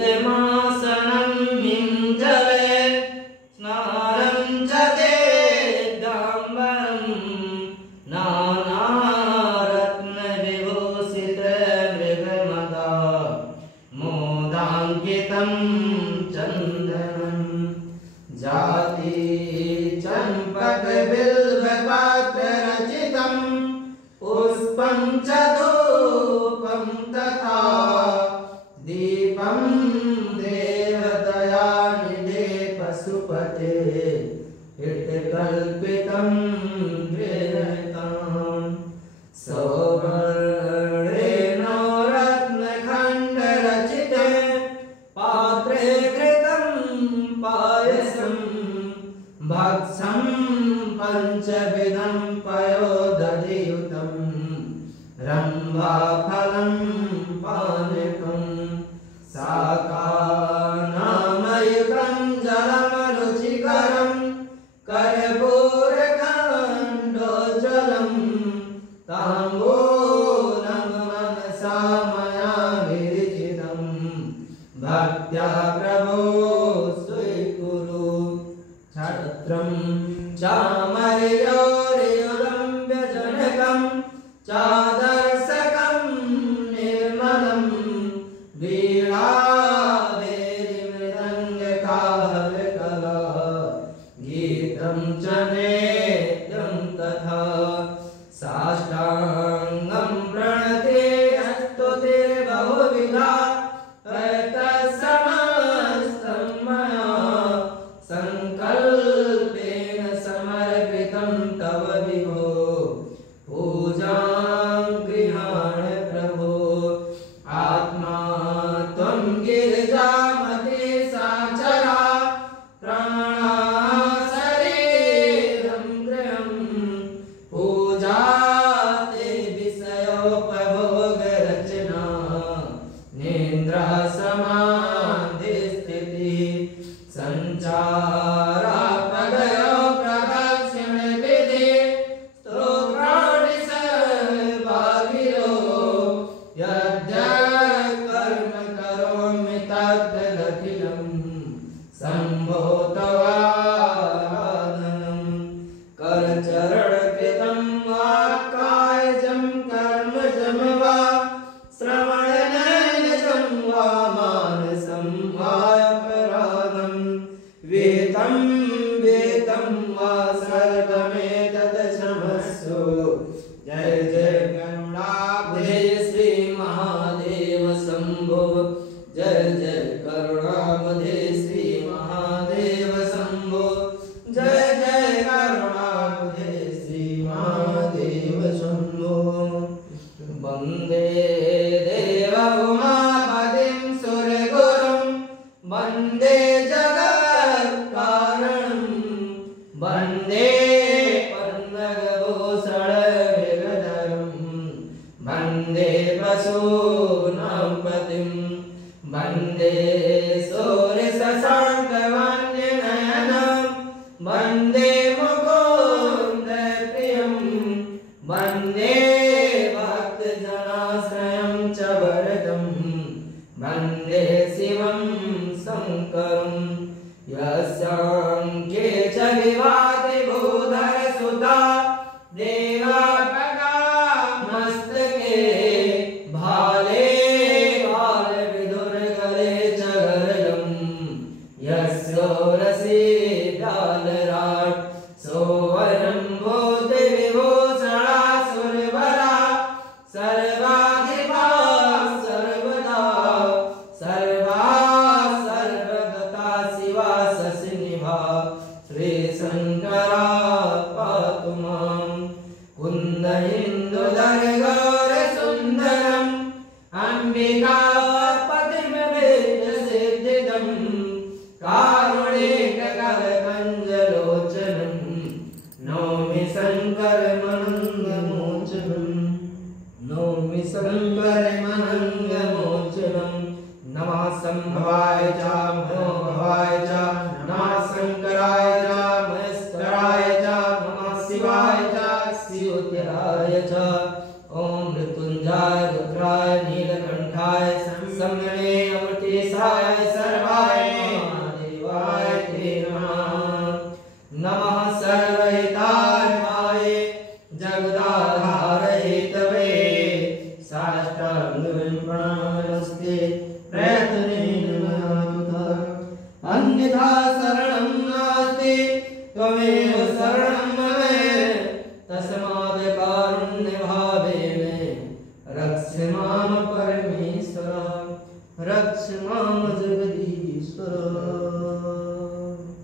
मासनं मिञ्जले स्नानं च देदाम्बरं नानारत्नविभूषितमृगमदा मोदाङ्कितं चन्दनं जाति चम्पकबिल्वपत्ररचितं पुष्पं च धूपं तथा दीपं देवतया निधे पशुपते हितकल्पितं गृहीतं सौवर्णेन रत्नखण्डरचिते पात्रे घृतं पायसं भक्षं पञ्चविधं पयोदधियुतं रम्भाफलं पानकं शाकानामयुतं जलमरुचिकरं कर्पूरखण्डोज्ज्वलं ताम्बूलं मनसा मया विरचितं भक्त्या प्रभो स्वीकुरु छत्रं चामर्योर्युगं व्यजनकं चादर्शकं निर्मलं वीणावेरिमृदङ्गकाहलकला गीतं च नेत्यं तथा साष्टाङ्गं प्रणते स्तुतिर्बहुविधा तत्समस्तं मया सङ्कल्पेन समर्पितं तव विभो पूजां गृहाण प्रभो आत्मा त्वं गिरिजामते साचरा प्राणा शरीरं गृहं पूजा ते विषयोपभोगरचना नेन्द्रः समाधिस्थितिः सञ्चारापदयो प्रदक्षिणविधि स्तोत्राणि सर्वागिरो यद्यत्कर्म करोमि तद्दखिलं शम्भो तवाराधनं करचरणकृतं वा कायजं कर्मजं वा श्रवणनयनजं वा मानसं वापराधं वेतं वा सर्वमेतत् क्षमस्व जय जय करुणाब्धे श्री महादेव शंभो जय जय करुणाब्धे श्री महादेव शंभो जय जय करुणाब्धे श्री महादेव शंभो वन्दे देवउमापतिं सुरगुरुं वन्दे जगत्कारणं वन्दे पन्नगभूषणमृगधरं वन्दे पशूनां पतिं वन्दे सूर्यशशाङ्कवन्यनयनं वन्दे मुकुन्दप्रियं वन्दे भक्तजनाश्रयं च वरदं वन्दे शिवं शङ्करं यस्याङ्के च विभाति भूधरसुता देवापगा मस्तके भाले बालविदुर्गले च गरलं यस्योरसि डालराट् सोवरं भूति विभूषणा सुरवरा सर्वाधिपा सर्वदा सर्वा सर्वगता शिवा शशिनिभा श्रीशङ्करा पातु मां कुन्दहिन्दुधरगौरसुन्दरम् अम्बिकापतिमवेदसिद्धिदं कारुणिककरकञ्जलोचनं नौमि शङ्करमनङ्गमोचनं नौमि शङ्करमनङ्गमोचनं नमः शम्भवाय च नमो भवाय च नमः शङ्कराय च महेश्वराय च नमः शिवाय च शिवोत्तराय च ॐ मृत्युञ्जय रुद्राय नीलकण्ठाय संसमने अमृतेशाय सर्वाय देवाय ते नमः। नमः सर्वहिताय जगदाधारहेतवे साष्टांगं प्रणमस्ते प्रयत्नेन अन्यथा शरणं नास्ति त्वमेव